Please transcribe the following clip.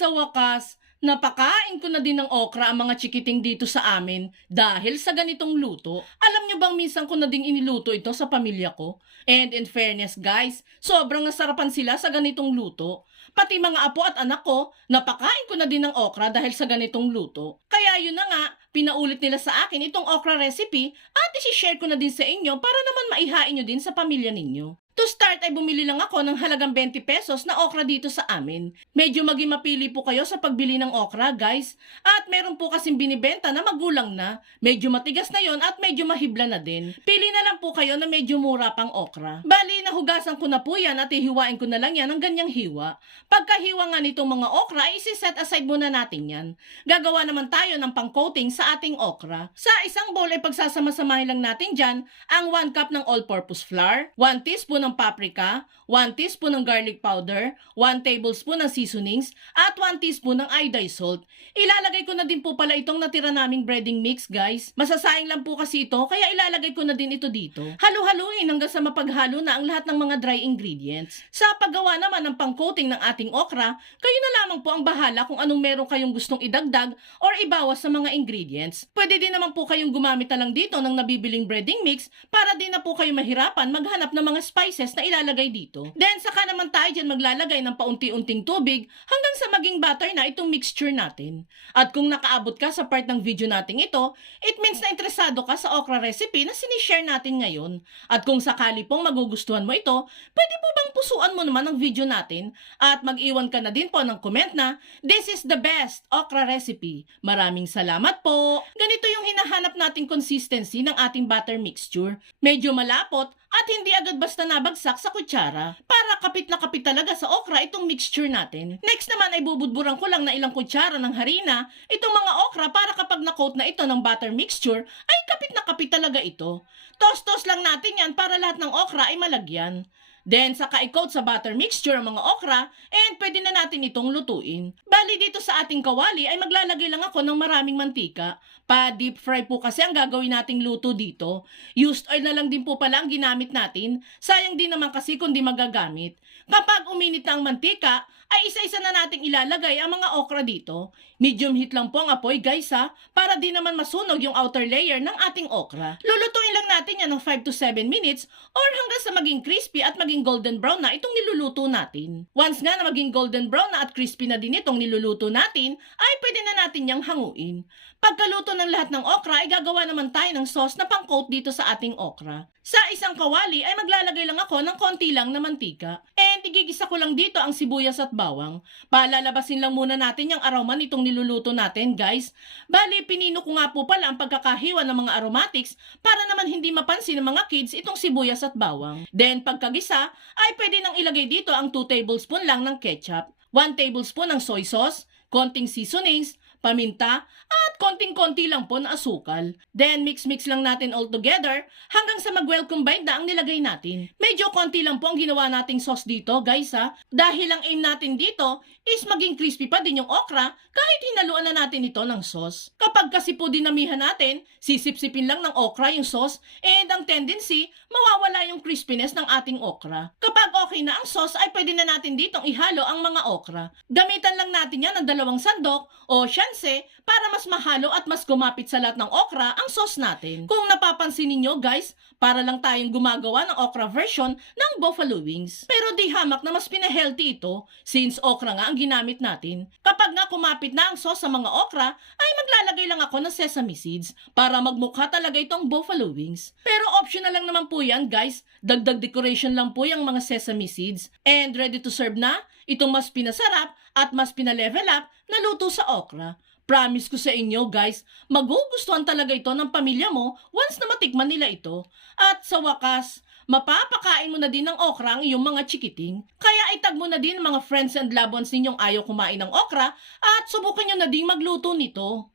Sa wakas, napakain ko na din ng okra ang mga chikiting dito sa amin dahil sa ganitong luto. Alam nyo bang minsan ko na ding iniluto ito sa pamilya ko? And in fairness guys, sobrang nasarapan sila sa ganitong luto. Pati mga apo at anak ko, napakain ko na din ng okra dahil sa ganitong luto. Kaya yun na nga, pinaulit nila sa akin itong okra recipe at isi-share ko na din sa inyo para naman maihain nyo din sa pamilya ninyo. To start ay bumili lang ako ng halagang 20 pesos na okra dito sa amin. Medyo maging mapili po kayo sa pagbili ng okra guys. At meron po kasing binibenta na magulang na. Medyo matigas na yon at medyo mahibla na din. Pili na lang po kayo na medyo mura pang okra. Bali, nahugasan ko na po yan at ihiwain ko na lang yan ng ganyang hiwa. Pagkahiwa nga nitong mga okra ay isi-set aside muna natin yan. Gagawa naman tayo ng pang-coating sa ating okra. Sa isang bowl ay pagsasama-samahin lang natin dyan ang 1 cup ng all-purpose flour, 1 teaspoon ng paprika, 1 teaspoon ng garlic powder, 1 tablespoon ng seasonings, at 1 teaspoon ng iodized salt. Ilalagay ko na din po pala itong natira naming breading mix guys. Masasayang lang po kasi ito kaya ilalagay ko na din ito dito. Halu-haluin hanggang sa mapaghalo na ang lahat ng mga dry ingredients. Sa paggawa naman ng pang-coating ng ating okra, kayo na lamang po ang bahala kung anong meron kayong gustong idagdag or ibawas sa mga ingredients. Pwede din naman po kayong gumamit na lang dito ng nabibiling breading mix para din na po kayo mahirapan maghanap ng mga spices na ilalagay dito. Then saka naman tayo dyan maglalagay ng paunti-unting tubig hanggang sa maging butter na itong mixture natin. At kung nakaabot ka sa part ng video natin ito, it means na interesado ka sa okra recipe na sinishare natin ngayon. At kung sakali pong magugustuhan mo ito, pwede po bang pusuan mo naman ang video natin at mag-iwan ka na din po ng comment na this is the best okra recipe. Maraming salamat po! Ganito yung hinahanap nating consistency ng ating batter mixture. Medyo malapot at hindi agad basta nabagsak sa kutsara para kapit na kapit talaga sa okra itong mixture natin. Next naman ay bubudburan ko lang na ilang kutsara ng harina itong mga okra para kapag na-coat na ito ng butter mixture ay kapit na kapit talaga ito. Toss-toss lang natin yan para lahat ng okra ay malagyan. Then, saka i-coat sa butter mixture ang mga okra and pwede na natin itong lutuin. Bali dito sa ating kawali ay maglalagay lang ako ng maraming mantika. Pa-deep fry po kasi ang gagawin nating luto dito. Used oil na lang din po pala ang ginamit natin. Sayang din naman kasi kung di magagamit. Kapag uminit na ang mantika, ay isa-isa na nating ilalagay ang mga okra dito. Medium heat lang po ang apoy guys ha, para di naman masunog yung outer layer ng ating okra. Lulutuin lang natin yan ng 5 to 7 minutes or hanggang sa maging crispy at maging golden brown na itong niluluto natin. Once nga na maging golden brown na at crispy na din itong niluluto natin, ay pwede na natin yang hanguin. Pagkaluto ng lahat ng okra ay gagawa naman tayo ng sauce na pang-coat dito sa ating okra. Sa isang kawali ay maglalagay lang ako ng konti lang na mantika. And igigisa ko lang dito ang sibuyas at bawang. Palalabasin lang muna natin yung aroma nitong niluluto natin guys. Bali, pinino ko nga po pala ang pagkakahiwa ng mga aromatics para naman hindi mapansin ng mga kids itong sibuyas at bawang. Then pagkagisa ay pwede nang ilagay dito ang 2 tablespoon lang ng ketchup, 1 tablespoon ng soy sauce, konting seasonings, paminta, at konting-konti lang po na asukal. Then, mix-mix lang natin all together hanggang sa mag-well combined na ang nilagay natin. Medyo konti lang po ang ginawa nating sauce dito, guys ha. Dahil ang aim natin dito is maging crispy pa din yung okra kahit hinaluan na natin ito ng sauce. Kapag kasi po dinamihan natin, sisip-sipin lang ng okra yung sauce and ang tendency, mawawala yung crispiness ng ating okra. Kapag okay na ang sauce, ay pwede na natin ditong ihalo ang mga okra. Gamitan lang natin yan ng 2 sandok o syanse para mas mahalo at mas gumapit sa lahat ng okra ang sauce natin. Kung napapansin ninyo guys, para lang tayong gumagawa ng okra version ng buffalo wings. Pero di hamak na mas pinahealthy ito since okra nga ang ginamit natin. Kapag nga kumapit na ang sauce sa mga okra, ay maglalagay lang ako ng sesame seeds para magmukha talaga itong buffalo wings. Pero optional lang naman po yan guys. Dagdag decoration lang po yung mga sesame seeds. And ready to serve na itong mas pinasarap at mas pinalevel up na luto sa okra. Promise ko sa inyo guys, magugustuhan talaga ito ng pamilya mo once na matikman nila ito. At sa wakas, mapapakain mo na din ng okra ang iyong mga chikiting. Kaya itag mo na din mga friends and loved ones ninyong ayaw kumain ng okra at subukan nyo na din magluto nito.